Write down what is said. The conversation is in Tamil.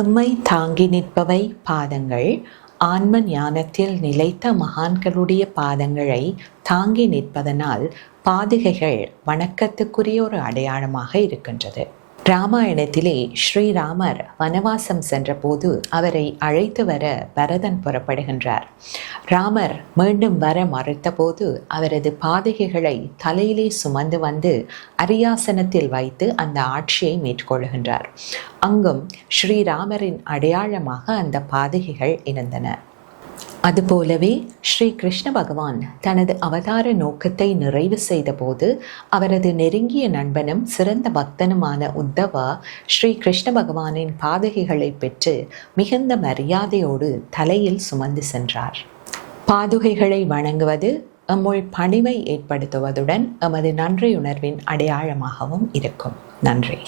எம்மை தாங்கி நிற்பவை பாதங்கள். ஆன்ம ஞானத்தில் நிலைத்த மகான்களுடைய பாதங்களை தாங்கி நிற்பதனால் பாதுகைகள் வணக்கத்துக்குரிய ஒரு அடையாளமாக இருக்கின்றது. ராமாயணத்திலே ஸ்ரீராமர் வனவாசம் சென்றபோது அவரை அழைத்து வர பரதன் புறப்படுகின்றார். ராமர் மீண்டும் வர மறுத்தபோது அவரது பாதுகைகளை தலையிலே சுமந்து வந்து அரியாசனத்தில் வைத்து அந்த ஆட்சியை மேற்கொள்கின்றார். அங்கும் ஸ்ரீராமரின் அடையாளமாக அந்த பாதுகைகள் இருந்தன. அதுபோலவே ஸ்ரீ கிருஷ்ண பகவான் தனது அவதார நோக்கத்தை நிறைவு செய்த போது அவரது நெருங்கிய நண்பனும் சிறந்த பக்தனுமான உத்தவா ஸ்ரீ கிருஷ்ண பகவானின் பாதுகைகளை பெற்று மிகுந்த மரியாதையோடு தலையில் சுமந்து சென்றார். பாதுகைகளை வணங்குவது எம்முள் பணிவை ஏற்படுத்துவதுடன் எமது நன்றியுணர்வின் அடையாளமாகவும் இருக்கும். நன்றி.